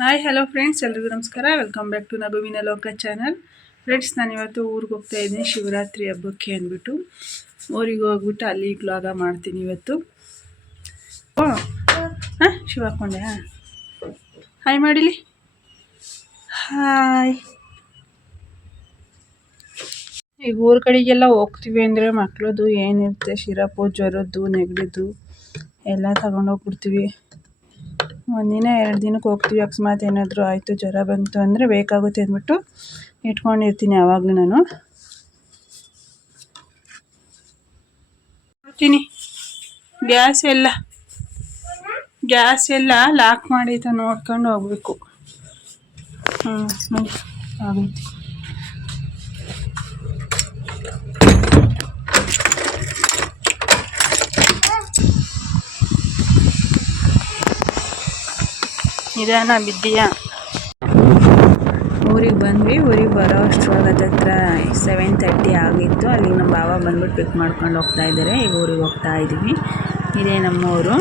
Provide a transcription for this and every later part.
Hi hello friends ಎಲ್ರಿಗೂ ನಮಸ್ಕಾರ. Welcome back to ನಗುವಿನ ಲೋಕ ಚಾನಲ್ ಫ್ರೆಂಡ್ಸ್ ನಾನು ಇವತ್ತು ಊರಿಗೆ ಹೋಗ್ತಾ ಇದ್ದೀನಿ. ಶಿವರಾತ್ರಿ ಹಬ್ಬಕ್ಕೆ ಅಂದ್ಬಿಟ್ಟು. ಊರಿಗೆ ಹೋಗ್ಬಿಟ್ಟು ಅಲ್ಲಿ ಗ್ಲಾಗ ಮಾಡ್ತೀನಿ ಇವತ್ತು. ಓ, ಹಾಂ, ಶಿವ ಹಾಕೊಂಡೆ ಹಾಂ. ಹಾಯ್ ಮಾಡಿಲಿ. ಹಾಯ್ ಈಗ ಊರ ಕಡೆಗೆಲ್ಲ ಹೋಗ್ತೀವಿ ಅಂದರೆ ಮಕ್ಳದ್ದು ಏನಿರುತ್ತೆ? ಶಿರಪು, ಜ್ವರದ್ದು, ನೆಗಡಿದ್ದು ಎಲ್ಲ ತಗೊಂಡೋಗ್ಬಿಡ್ತೀವಿ. ಒಂದಿನ ಎರಡು ದಿನಕ್ಕೆ ಹೋಗ್ತೀವಿ. ಅಕಸ್ಮಾತ್ ಏನಾದರೂ ಆಯಿತು, ಜ್ವರ ಬಂತು ಅಂದರೆ ಬೇಕಾಗುತ್ತೆ ಅಂದ್ಬಿಟ್ಟು ಇಟ್ಕೊಂಡಿರ್ತೀನಿ ಯಾವಾಗಲೂ ನಾನು. ನೋಡ್ತೀನಿ. ಗ್ಯಾಸ್ ಎಲ್ಲ ಗ್ಯಾಸ್ ಎಲ್ಲ ಲಾಕ್ ಮಾಡಿತ ನೋಡ್ಕೊಂಡು ಹೋಗ್ಬೇಕು. ಹ್ಞೂ ಆಗೈತಿ ನಿಧಾನ ಬಿದ್ದೀಯ ಊರಿಗೆ ಬಂದ್ವಿ ಊರಿಗೆ ಬರೋ ಅಷ್ಟರೊಳಗೆ ಹತ್ರ ಸೆವೆನ್ ತರ್ಟಿ ಆಗಿತ್ತು. ಅಲ್ಲಿ ನಮ್ಮ ಬಾವ ಬಂದ್ಬಿಟ್ಟು ಪಿಕ್ ಮಾಡ್ಕೊಂಡು ಹೋಗ್ತಾ ಇದ್ದಾರೆ ಈಗ ಊರಿಗೆ ಹೋಗ್ತಾ ಇದ್ದೀವಿ ಇದೇ ನಮ್ಮೂರು.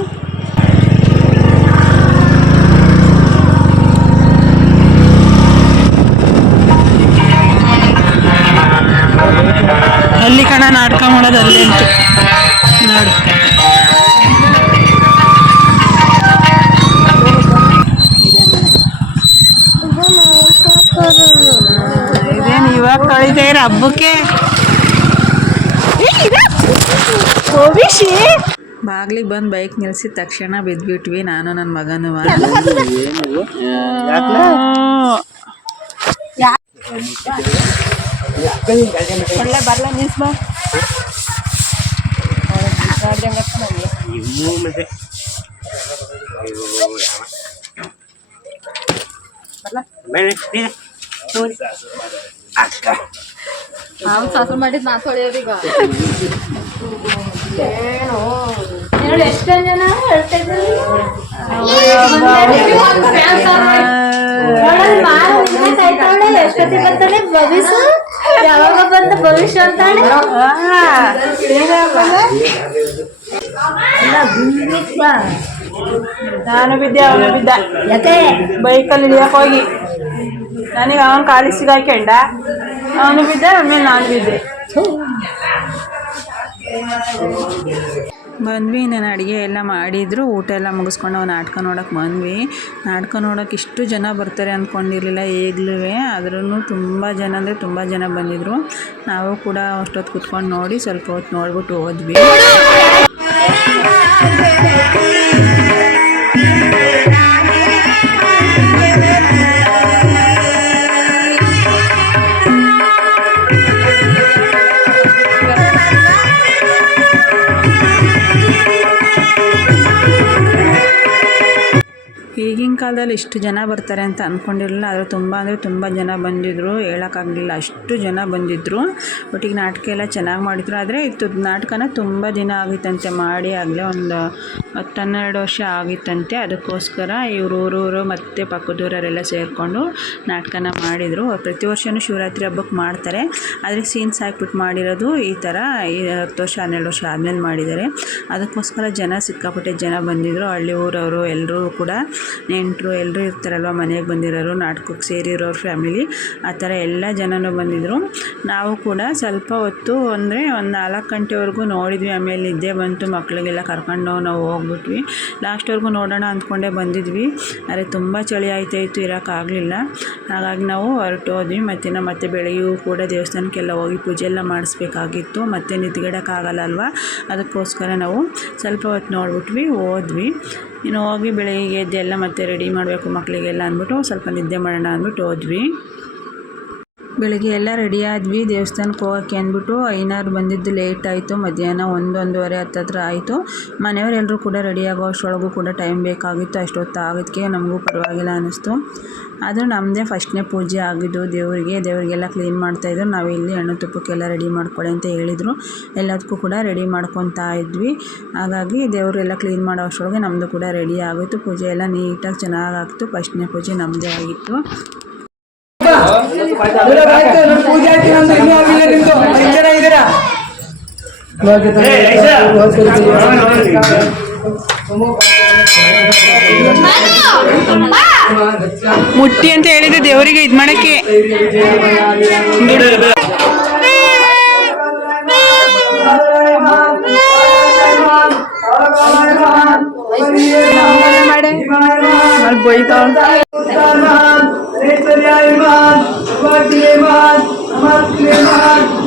ಅಲ್ಲಿ ಕಣ ನಾಟಕ ಮಾಡೋದು ಅಲ್ಲಿ ಹಬ್ಬಕ್ಕೆ? ಬಾಗ್ಲಿಗೆ ಬಂದು ಬೈಕ್ ನಿಲ್ಸಿದ ತಕ್ಷಣ ಬಿದ್ಬಿಟ್ವಿ ನಾನು ನನ್ನ ಮಗನು ಒಳ್ಳೆ ಬರ್ಲ ನಿಲ್ಸ್ ಬಾ ಅವ್ನು ಸಾಸು ಮಾಡಿದ್ ನಾ ತೊಳೆಯೋದೀಗ ಹೇಳು ಎಷ್ಟು ಜನ ಹೇಳ್ತಾ ಬರ್ತಾನೆ? ಭವಿಷ್ಯ? ಯಾವಾಗ ಬಂದ ಭವಿಷ್ಯ ಅಂತ ನಾನು ಬಿದ್ದೆ ಅವನು ಬಿದ್ದ. ಯಾಕೆ? ಬೈಕಲ್ಲಿ ಹೋಗಿ. ನನಗೆ ಅವನು ಕಾಲಿ ಸಿಗಾಕೊಂಡ ಅವನು ನಾನು ಬಂದ್ವಿ ನಾನು ಅಡುಗೆ ಎಲ್ಲ ಮಾಡಿದ್ರು, ಊಟ ಎಲ್ಲ ಮುಗಿಸ್ಕೊಂಡು ನಾಟಕ ನೋಡೋಕೆ ಬಂದ್ವಿ ನಾಟಕ ನೋಡೋಕೆ ಇಷ್ಟು ಜನ ಬರ್ತಾರೆ ಅಂದ್ಕೊಂಡಿರಲಿಲ್ಲ ಈಗಲೂ. ಆದ್ರೂ ತುಂಬ ಜನ ಅಂದರೆ ತುಂಬ ಜನ ಬಂದಿದ್ರು. ನಾವು ಕೂಡ ಅಷ್ಟೊತ್ತು ಕುತ್ಕೊಂಡು ನೋಡಿ ಸ್ವಲ್ಪ ಹೊತ್ತು ನೋಡ್ಬಿಟ್ಟು ಹೋದ್ವಿ. ಕಾಲದಲ್ಲಿ ಇಷ್ಟು ಜನ ಬರ್ತಾರೆ ಅಂತ ಅಂದ್ಕೊಂಡಿರಲಿಲ್ಲ ಆದರೆ ತುಂಬ ಅಂದರೆ ತುಂಬ ಜನ ಬಂದಿದ್ದರು ಹೇಳೋಕ್ಕಾಗಲಿಲ್ಲ, ಅಷ್ಟು ಜನ ಬಂದಿದ್ದರು ಒಟ್ಟಿಗೆ ನಾಟಕ ಎಲ್ಲ ಚೆನ್ನಾಗಿ ಮಾಡಿದ್ರು. ಆದರೆ ಇತ್ತು, ನಾಟಕನ ತುಂಬ ದಿನ ಆಗಿತ್ತಂತೆ, ಮಾಡಿ ಆಗಲೇ ಒಂದು ಹತ್ತು ಹನ್ನೆರಡು ವರ್ಷ ಆಗಿತ್ತಂತೆ. ಅದಕ್ಕೋಸ್ಕರ ಇವರು ಊರೂರು ಮತ್ತು ಪಕ್ಕದೂರವರೆಲ್ಲ ಸೇರಿಕೊಂಡು ನಾಟಕನ ಮಾಡಿದರು. ಪ್ರತಿ ವರ್ಷವೂ ಶಿವರಾತ್ರಿ ಹಬ್ಬಕ್ಕೆ ಮಾಡ್ತಾರೆ. ಆದರೆ ಸೀನ್ಸ್ ಹಾಕ್ಬಿಟ್ಟು ಮಾಡಿರೋದು ಈ ಥರ ಹತ್ತು ವರ್ಷ, ಹನ್ನೆರಡು ವರ್ಷ ಆದಮೇಲೆ ಮಾಡಿದ್ದಾರೆ. ಅದಕ್ಕೋಸ್ಕರ ಜನ ಸಿಕ್ಕಾಪಟ್ಟೆ ಜನ ಬಂದಿದ್ದರು ಹಳ್ಳಿ ಊರವರು ಎಲ್ಲರೂ ಕೂಡ ನೆಂಟರು ಎಲ್ಲರೂ ಇರ್ತಾರಲ್ವ ಮನೆಗೆ ಬಂದಿರೋರು, ನಾಟಕಕ್ಕೆ ಸೇರಿರೋರು ಫ್ಯಾಮಿಲಿ, ಆ ಥರ ಎಲ್ಲ ಜನನೂ ಬಂದಿದ್ದರು ನಾವು ಕೂಡ ಸ್ವಲ್ಪ ಹೊತ್ತು ಅಂದರೆ ಒಂದು ನಾಲ್ಕು ಗಂಟೆವರೆಗೂ ನೋಡಿದ್ವಿ. ಆಮೇಲೆ ನಿದ್ದೆ ಬಂತು. ಮಕ್ಕಳಿಗೆಲ್ಲ ಕರ್ಕೊಂಡು ನಾವು ಹೋಗ್ಬಿಟ್ವಿ. ಲಾಸ್ಟ್ವರೆಗೂ ನೋಡೋಣ ಅಂದ್ಕೊಂಡೇ ಬಂದಿದ್ವಿ. ಆದರೆ ತುಂಬ ಚಳಿ ಆಯ್ತಾಯಿತ್ತು ಇರೋಕ್ಕಾಗಲಿಲ್ಲ ಹಾಗಾಗಿ ನಾವು ಹೊರಟೋದ್ವಿ ಮತ್ತು ನಾವು ಮತ್ತೆ ಬೆಳಗ್ಗೆಯೂ ಕೂಡ ದೇವಸ್ಥಾನಕ್ಕೆಲ್ಲ ಹೋಗಿ ಪೂಜೆ ಎಲ್ಲ ಮಾಡಿಸ್ಬೇಕಾಗಿತ್ತು. ಮತ್ತೆ ನಿದ್ಗೆಡಕ್ಕಾಗಲ್ಲ ಅಲ್ವಾ? ಅದಕ್ಕೋಸ್ಕರ ನಾವು ಸ್ವಲ್ಪ ಹೊತ್ತು ನೋಡ್ಬಿಟ್ವಿ, ಹೋದ್ವಿ. ಇನ್ನು ಹೋಗಿ ಬೆಳಗ್ಗೆ ಎದ್ದೆಲ್ಲ ಮತ್ತೆ ರೆಡಿ ಮಾಡಬೇಕು ಮಕ್ಕಳಿಗೆಲ್ಲ ಅಂದ್ಬಿಟ್ಟು ಸ್ವಲ್ಪ ನಿದ್ದೆ ಮಾಡೋಣ ಅಂದ್ಬಿಟ್ಟು ಹೋದ್ವಿ. ಬೆಳಗ್ಗೆ ಎಲ್ಲ ರೆಡಿ ಆದ್ವಿ. ದೇವಸ್ಥಾನಕ್ಕೆ ಹೋಗೋಕ್ಕೆ ಅಂದ್ಬಿಟ್ಟು ಐನಾರು ಬಂದಿದ್ದು ಲೇಟ್ ಆಯಿತು. ಮಧ್ಯಾಹ್ನ ಒಂದು ಒಂದೂವರೆ ಹತ್ತತ್ರ ಆಯಿತು. ಮನೆಯವರೆಲ್ಲರೂ ಕೂಡ ರೆಡಿ ಆಗೋ ಅಷ್ಟರೊಳಗೂ ಕೂಡ ಟೈಮ್ ಬೇಕಾಗಿತ್ತು. ಅಷ್ಟೊತ್ತು ಆಗೋದಕ್ಕೆ ನಮಗೂ ಪರವಾಗಿಲ್ಲ ಅನ್ನಿಸ್ತು. ಆದರೂ ನಮ್ಮದೇ ಫಸ್ಟ್ನೇ ಪೂಜೆ ಆಗಿದ್ದು ದೇವರಿಗೆ. ದೇವರಿಗೆಲ್ಲ ಕ್ಲೀನ್ ಮಾಡ್ತಾಯಿದ್ರು ನಾವು ಇಲ್ಲಿ ಹಣ್ಣು ತುಪ್ಪಕ್ಕೆಲ್ಲ ರೆಡಿ ಮಾಡ್ಕೊಳ್ಳಿ ಅಂತ ಹೇಳಿದರು. ಎಲ್ಲದಕ್ಕೂ ಕೂಡ ರೆಡಿ ಮಾಡ್ಕೊತಾ ಇದ್ವಿ. ಹಾಗಾಗಿ ದೇವರೆಲ್ಲ ಕ್ಲೀನ್ ಮಾಡೋ ಅಷ್ಟರೊಳಗೆ ನಮ್ಮದು ಕೂಡ ರೆಡಿ ಆಗೋಯ್ತು. ಪೂಜೆ ಎಲ್ಲ ನೀಟಾಗಿ ಚೆನ್ನಾಗಾಗ್ತು ಫಸ್ಟ್ನೇ ಪೂಜೆ ನಮ್ಮದೇ ಆಗಿತ್ತು. ಪೂಜೆ ಆಯ್ತು ನಮ್ದು ಇನ್ನೂ ಆಗಿಲ್ಲ ನಿಮ್ದು. ಐದು ಜನ ಇದ್ದೀರಾ? ಮುಟ್ಟಿ ಅಂತ ಹೇಳಿದ್ರೆ ದೇವರಿಗೆ ಇದ್ ಮಾಡಕ್ಕೆ.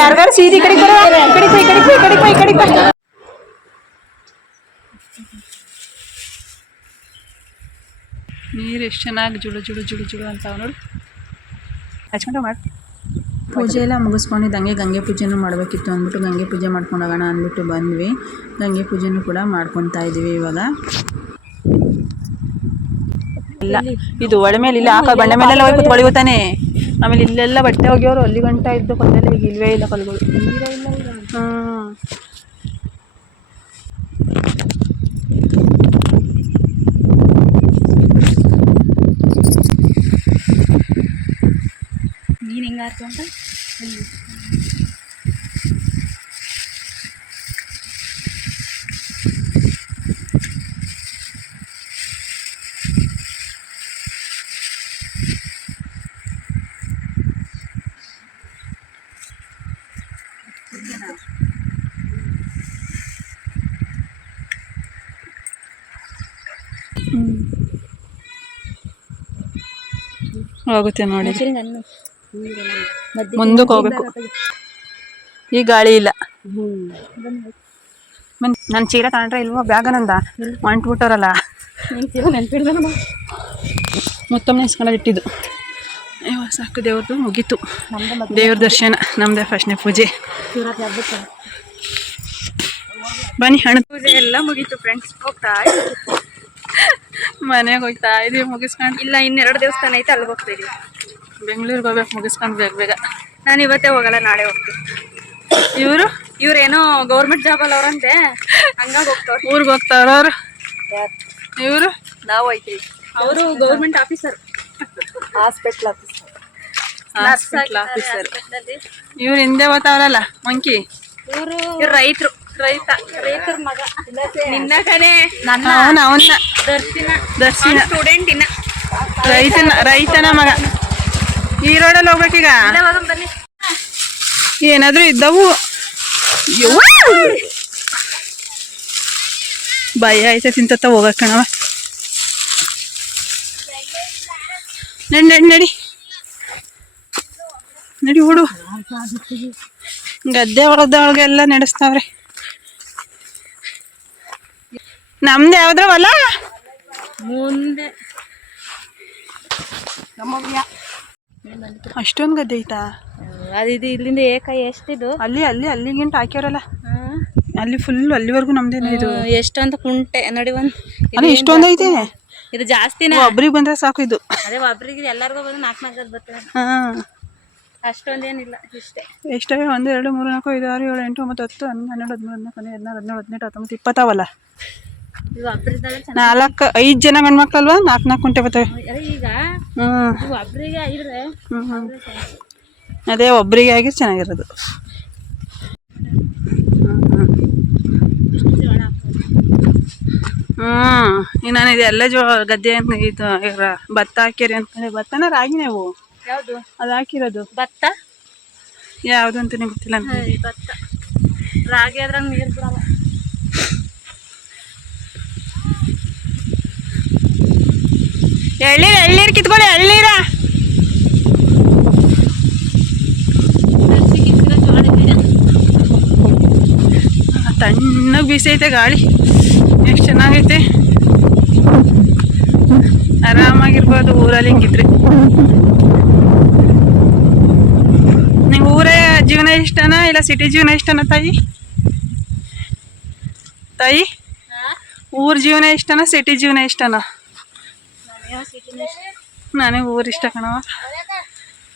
ಯಾರಿಗಾರು ಸೀದ್ ಈ ಕಡೆಗೆ ಬರೋ ಕಡೆಗೆ ಬಾ, ಈ ಕಡೆಗೆ ಬಾ. ನೀರು ಎಷ್ಟು ಚೆನ್ನಾಗಿ ಜುಳು ಜುಳು ಜುಳು ಜುಳು ಅಂತ ನೋಡಿ. ಹಚ್ಕೊಂಡು ಮಾಡಿ. ಪೂಜೆ ಎಲ್ಲ ಮುಗಿಸ್ಕೊಂಡಿದ್ದಂಗೆ ಗಂಗೆ ಪೂಜೆನೂ ಮಾಡಬೇಕಿತ್ತು ಅಂದ್ಬಿಟ್ಟು ಗಂಗೆ ಪೂಜೆ ಮಾಡ್ಕೊಂಡು ಹೋಗೋಣ ಅಂದ್ಬಿಟ್ಟು ಬಂದ್ವಿ. ಗಂಗೆ ಪೂಜೆನೂ ಕೂಡ ಮಾಡ್ಕೊತಾ ಇದ್ದೀವಿ ಇವಾಗ. ಇಲ್ಲ ಇದು ಒಳ ಮೇಲೆ ಇಲ್ಲ ಹಾಕೋ ಬಂಡೆ ಮೇಲೆ ಹೋಗಿ ಕುತ್ಕೊಳ್ಳಿ ತಾನೆ? ಆಮೇಲೆ ಇಲ್ಲೆಲ್ಲ ಬಟ್ಟೆ ಒಗೆಯೋರು ಅಲ್ಲಿ ಗಂಟ ಇದ್ದು ಕಲ್ಲಲ್ಲಿ ಈಗ ಇಲ್ವೇ ಇಲ್ಲ ಕಲ್ಗಳು. ಹಾಂ. ನೀನು ಹೆಂಗಾರ್ತು ಅಂತ ಹೋಗುತ್ತೆ ನೋಡಿ. ಮುಂದಕ್ಕೆ ಹೋಗ್ಬೇಕು. ಈ ಗಾಳಿ ಇಲ್ಲ. ನನ್ನ ಚೀಲ ತಗೊಂಡ್ರೆ ಇಲ್ವೋ? ಬ್ಯಾಗ ನಂದ? ನೆನ್ಪಿಡ್ದ ಮತ್ತೊಮ್ಮೆ ಇಸ್ಕೊಳ್ಳೋದು ಇಟ್ಟಿದ್ದು. ಸಾಕು ದೇವ್ರದ್ದು ಮುಗೀತು. ದೇವ್ರ ದರ್ಶನ ನಮ್ದೇ ಫಸ್ಟ್ನೇ ಪೂಜೆ. ಬನ್ನಿ ಹಣ ಪೂಜೆ ಎಲ್ಲ ಮುಗೀತು ಫ್ರೆಂಡ್ಸ್ ಹೋಗ್ತಾ ಮನೆಗೆ ಹೋಗ್ತಾ ಇದೀವಿ ಮುಗಿಸ್ಕೊಂಡು ಇಲ್ಲ ಇನ್ನೆರಡು ದೇವಸ್ಥಾನ ಐತೆ ಅಲ್ಲಿಗೆ ಹೋಗ್ತಾ ಇದೀವಿ. ಬೆಂಗಳೂರಿಗೆ ಹೋಗ್ಬೇಕು ಮುಗಿಸ್ಕೊಂಡು ಬೇಗ ಬೇಗ. ನಾನು ಇವತ್ತೇ ಹೋಗಲ್ಲ ನಾಳೆ ಹೋಗ್ತೀನಿ. ಇವರು? ಇವ್ರೇನೋ ಗೌರ್ಮೆಂಟ್ ಜಾಬ್ ಅಲ್ಲ ಅವ್ರಂತೆ ಹಂಗಾಗಿ ಹೋಗ್ತಾವ್ರೆ. ಊರಿಗೆ ಹೋಗ್ತಾವ್ರ ಅವರು? ಇವರು? ನಾವು ಹೋಯ್ತೀವಿ. ಅವರು government officer. Hospital officer hospital officer ಇವ್ರು ಹಿಂದೆ ಓದ್ತಾವ್ರಲ್ಲ ಮಂಕಿ? ಇವರು ರೈತರು. ರೈತ ರೈತರ ಮಗ. ನಿನ್ನ ಕಡೆ ನನ್ನ ಅವನ ಅವನ್ನ ದರ್ಶನ. ದರ್ಶನ. ಸ್ಟೂಡೆಂಟ್ ಇನ್ನ. ರೈತನ ರೈತನ ಮಗ. ಈ ರೋಡಲ್ಲಿ ಹೋಗ್ಬೇಕೀಗ ಇಲ್ಲೇ ಹೋಗಂ ಬನ್ನಿ. ಏನಾದ್ರೂ ಇದ್ದವು! ಭಯ ಆಯ್ತಾ ತಿಂತತ್ತ ಹೋಗಕ್ ಕಣವ ನಡಿ ನಡಿ ನಡಿ. ನಡಿ ಹುಡು ಗದ್ದೆ ಹೊಲದೊಳಗೆಲ್ಲ ನಡೆಸ್ತಾವ್ರೆ. ನಮ್ದು ಯಾವ್ದ್ರ ಹೊಲ ಮುಂದೆ. ಅಷ್ಟೊಂದು ಗದ್ದೆ ಐತಾ? ಅದಿದು ಇಲ್ಲಿಂದ ಏಕ ಎಷ್ಟಿದು? ಅಲ್ಲಿ ಅಲ್ಲಿ ಅಲ್ಲಿಗಿಂತ ಹಾಕ್ಯಾರಲ್ಲ. ಅಲ್ಲಿ ಫುಲ್ ಅಲ್ಲಿವರೆಗೂ ನಮ್ದೇನೆ ಇದು. ಎಷ್ಟು ಅಂತ ಕುಂಟೆ. ನೋಡಿ ಒಂದು ಅಲ್ಲಿ ಇಷ್ಟೊಂದು ಐತೆ ಇದು ಜಾಸ್ತಿ ಒಬ್ರಿಗೆ ಬಂದ್ರೆ ಸಾಕು ಇದು. ಅದೇ ಒಬ್ರಿಗೆ ಎಲ್ಲರಿಗೂ ಬಂದು ನಾಲ್ಕು ನಾಲ್ಕು ಬರ್ತದೆ. ಹಾ. ಅಷ್ಟೊಂದೇನಿಲ್ಲ ಇಷ್ಟೇ. ಎಷ್ಟೇ ಒಂದು ಎರಡು ಮೂರು ನಾಲ್ಕು ಐದು ಆರು ಏಳು ಎಂಟು ಒಂಬತ್ತು ಹತ್ತು ಹನ್ನೊಂದು ಹನ್ನೆರಡು ಹದಿಮೂರು ಹದಿನಾಲ್ಕು ಹದಿನೈದು ಹದಿನಾರು ಹದಿನೇಳು ಹತ್ತೊಂಬತ್ತು ಇಪ್ಪತ್ತಾವಲ್ಲ ನಾಲ್ಕು ಐದು ಜನ ಗಂಡ್ಮಕ್ಳಲ್ವಾ? ನಾಲ್ಕು ನಾಲ್ಕು ಕುಂಟೆ ಬರ್ತವೆ. ಅದೇ ಒಬ್ಬರಿಗೆ ಆಗಿ ಚೆನ್ನಾಗಿರೋದು. ಹ್ಞೂ ನಾನು ಇದೆಲ್ಲ ಜೋ ಗದ್ದೆ ಅಂತ ಇದು ಭತ್ತ ಹಾಕಿರಿ ಅಂತಂದ್ರೆ ಭತ್ತನ ರಾಗಿ ನೀವು. ಯಾವುದು? ಅದು ಹಾಕಿರೋದು. ಭತ್ತ? ಯಾವುದು ಅಂತ ಗೊತ್ತಿಲ್ಲ ಭತ್ತ. ರಾಗಿ ಅದ್ರಾಗ ನೀರು ಬಿಡಲ್ಲ. ಎಳ್ಳೀರ ಎಳ್ಳೀರು ಕಿತ್ಕೊಳ್ಳಿ ಎಳ್ಳೀರ ತಣ್ಣಗೆ ಬೀಸೈತೆ ಗಾಳಿ. ಎಷ್ಟು ಚೆನ್ನಾಗೈತೆ. ಆರಾಮಾಗಿರ್ಬೋದು ಊರಲ್ಲಿ ಹಿಂಗಿದ್ರೆ. ನಿಂಗೆ ಊರೇ ಜೀವನ ಇಷ್ಟನಾ ಇಲ್ಲ ಸಿಟಿ ಜೀವನ ಇಷ್ಟನಾ ತಾಯಿ? ತಾಯಿ? ಊರ್ ಜೀವನ ಇಷ್ಟನಾ ಸಿಟಿ ಜೀವನ ಇಷ್ಟನಾ? ನಾನೇ ಊರು ಇಷ್ಟ ಕಣವ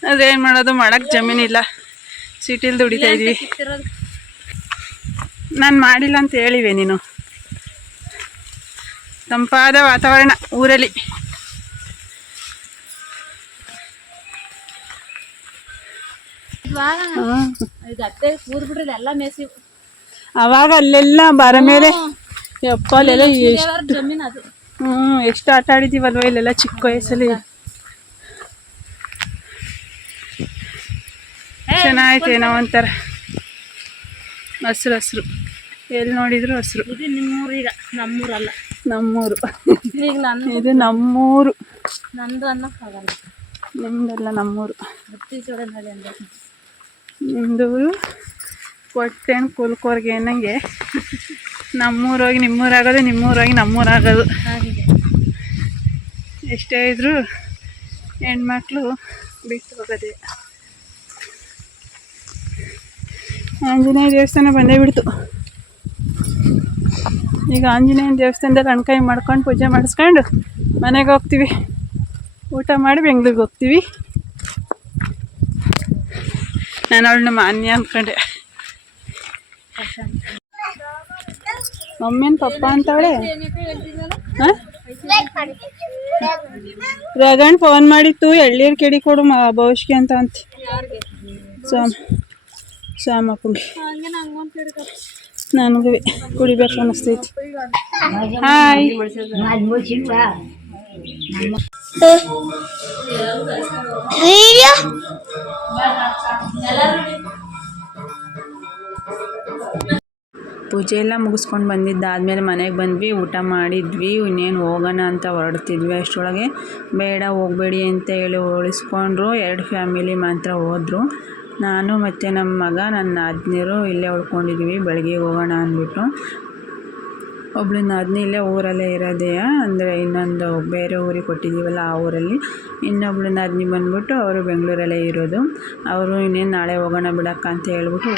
ಅದೇನು ಮಾಡೋದು ಮಾಡಕ್ಕೆ ಜಮೀನಿಲ್ಲ. ಸಿಟಿಲಿ ದುಡಿತಾ ಇದೀವಿ. ನಾನು ಮಾಡಿಲ್ಲ ಅಂತ ಹೇಳಿವೆ ನೀನು. ತಂಪಾದ ವಾತಾವರಣ ಊರಲ್ಲಿ. ಅವಾಗ ಅಲ್ಲೆಲ್ಲ ಬರ ಮೇಲೆ ಎಪ್ಪ ಅಲ್ಲೆಲ್ಲ ಎಷ್ಟು ಅದು? ಹ್ಞೂ ಎಷ್ಟು ಆಟ ಆಡಿದ್ದೀವಲ್ವ ಇಲ್ಲೆಲ್ಲ ಚಿಕ್ಕ ವಯಸ್ಸಲ್ಲಿ? ಚೆನ್ನಾಯ್ತು ಏನೋ ಒಂಥರ. ಹಸ್ರು ಹಸ್ರು. ಎಲ್ಲಿ ನೋಡಿದ್ರು ಹಸ್ರು. ಇದು ನಿಮ್ಮೂರು ಈಗ ನಮ್ಮೂರಲ್ಲ. ನಮ್ಮೂರು. ಈಗ ನನ್ನ ಇದು ನಮ್ಮೂರು. ನಂದು ಅನ್ನೋಕ್ಕಾಗಲ್ಲ ನಿಮ್ಮದೆಲ್ಲ ನಮ್ಮೂರು. ನಿಮ್ಮದೂರು ಕೊಟ್ಟೇನು ಕೊಟ್ಟೆಣ್ಣು ಕುಲ್ಕೋರ್ಗೆ ಅನ್ನಂಗೆ. ನಮ್ಮೂರೋಗಿ ನಿಮ್ಮೂರಾಗೋದು ನಿಮ್ಮೂರೋಗಿ ನಮ್ಮೂರಾಗೋದು. ಹಾಗೆ. ಎಷ್ಟೇ ಇದ್ರೂ ಹೆಣ್ಮಕ್ಳು ಬಿಟ್ಟು ಹೋಗೋದೆ. ಆಂಜನೇಯ ದೇವಸ್ಥಾನ ಬಂದೇ ಬಿಡ್ತು. ಈಗ ಆಂಜನೇಯನ ದೇವಸ್ಥಾನದಲ್ಲಿ ಅಣ್ಕಾಯಿ ಮಾಡ್ಕೊಂಡು ಪೂಜೆ ಮಾಡಿಸ್ಕೊಂಡು ಮನೆಗೆ ಹೋಗ್ತೀವಿ. ಊಟ ಮಾಡಿ ಬೆಂಗ್ಳೂರಿಗೆ ಹೋಗ್ತೀವಿ. ನಾನು ಅವಳನ್ನ ಮಾನ್ಯ ಅಂದ್ಕೊಂಡೆ ಮಮ್ಮಿನ ಪಪ್ಪ ಅಂತವಳೆ ರಗಣ್ ಫೋನ್ ಮಾಡಿತ್ತು ಎಳ್ಳೀರ್ ಕೆಡಿ ಕೊಡು ಭವಿಷ್ಯ ಅಂತ ಅಂತ. ಸಾಮ್ ಸಾಮಪ್ಪಂಗೆ ನನಗೂ ಕುಡಿಬೇಕು ಅನಿಸ್ತೈತಿ ಹಾಯ್ ಪೂಜೆ ಎಲ್ಲ ಮುಗಿಸ್ಕೊಂಡು ಬಂದಿದ್ದಾದಮೇಲೆ ಮನೆಗೆ ಬಂದ್ವಿ, ಊಟ ಮಾಡಿದ್ವಿ, ಇನ್ನೇನು ಹೋಗೋಣ ಅಂತ ಹೊರಡ್ತಿದ್ವಿ ಅಷ್ಟರೊಳಗೆ. ಬೇಡ, ಹೋಗಬೇಡಿ ಅಂತ ಹೇಳಿ ಉಳಿಸ್ಕೊಂಡ್ರು ಎರಡು ಫ್ಯಾಮಿಲಿ ಮಾತ್ರ ಹೋದರು. ನಾನು ಮತ್ತು ನಮ್ಮ ಮಗ, ನನ್ನ ನಾದಿನಿಯರು ಇಲ್ಲೇ ಉಳ್ಕೊಂಡಿದ್ವಿ, ಬೆಳಗ್ಗೆ ಹೋಗೋಣ ಅಂದ್ಬಿಟ್ಟು. ಒಬ್ಳು ನಾದ್ನಿ ಇಲ್ಲೇ ಊರಲ್ಲೇ ಇರೋದೇ, ಅಂದರೆ ಇನ್ನೊಂದು ಬೇರೆ ಊರಿಗೆ ಕೊಟ್ಟಿದ್ದೀವಲ್ಲ ಆ ಊರಲ್ಲಿ. ಇನ್ನೊಬ್ಳು ನಾದ್ನಿ ಬಂದ್ಬಿಟ್ಟು ಅವರು ಬೆಂಗಳೂರಲ್ಲೇ ಇರೋದು. ಅವರು ಇನ್ನೇನು ನಾಳೆ ಹೋಗೋಣ ಬಿಡಕ್ಕ ಅಂತ ಹೇಳ್ಬಿಟ್ಟು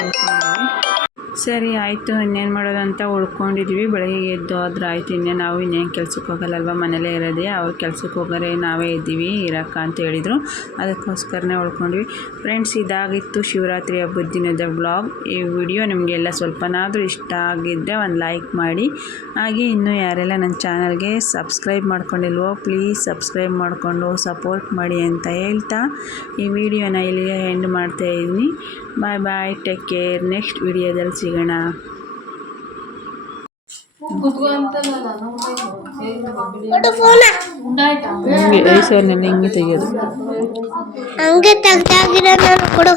ಸರಿ, ಆಯಿತು. ಇನ್ನೇನು ಮಾಡೋದು ಅಂತ ಉಳ್ಕೊಂಡಿದ್ವಿ. ಬೆಳಗ್ಗೆ ಎದ್ದು ಆದ್ರೆ ಆಯಿತು ಇನ್ನೇನು ನಾವು ಇನ್ನೇನು ಕೆಲ್ಸಕ್ಕೆ ಹೋಗಲ್ಲಲ್ವ? ಮನೇಲೇ ಇರೋದೆ. ಅವ್ರು ಕೆಲ್ಸಕ್ಕೆ ಹೋಗೋರೆ ನಾವೇ ಇದ್ದೀವಿ, ಇರಕ್ಕ ಅಂತ ಹೇಳಿದರು. ಅದಕ್ಕೋಸ್ಕರನೇ ಉಳ್ಕೊಂಡ್ವಿ ಫ್ರೆಂಡ್ಸ್ ಇದಾಗಿತ್ತು ಶಿವರಾತ್ರಿ ಹಬ್ಬದ ದಿನದ ಬ್ಲಾಗ್ ಈ ವಿಡಿಯೋ ನಿಮಗೆಲ್ಲ ಸ್ವಲ್ಪನಾದರೂ ಇಷ್ಟ ಆಗಿದ್ದರೆ ಒಂದು ಲೈಕ್ ಮಾಡಿ. ಹಾಗೆ ಇನ್ನೂ ಯಾರೆಲ್ಲ ನನ್ನ ಚಾನಲ್ಗೆ ಸಬ್ಸ್ಕ್ರೈಬ್ ಮಾಡ್ಕೊಂಡಿಲ್ವೋ ಪ್ಲೀಸ್ ಸಬ್ಸ್ಕ್ರೈಬ್ ಮಾಡಿಕೊಂಡು ಸಪೋರ್ಟ್ ಮಾಡಿ ಅಂತ ಹೇಳ್ತಾ ಈ ವಿಡಿಯೋನ ಇಲ್ಲಿಗೆ ಎಂಡ್ ಮಾಡ್ತಾ ಇದ್ದೀನಿ. Bye bye take care next ವಿಡಿಯೋದಲ್ಲಿ ಸಿಗೋಣ. ಹಂಗೆ ತೆಗ್ದಾಗಿರೋ ನಾನು ಕೊಡು.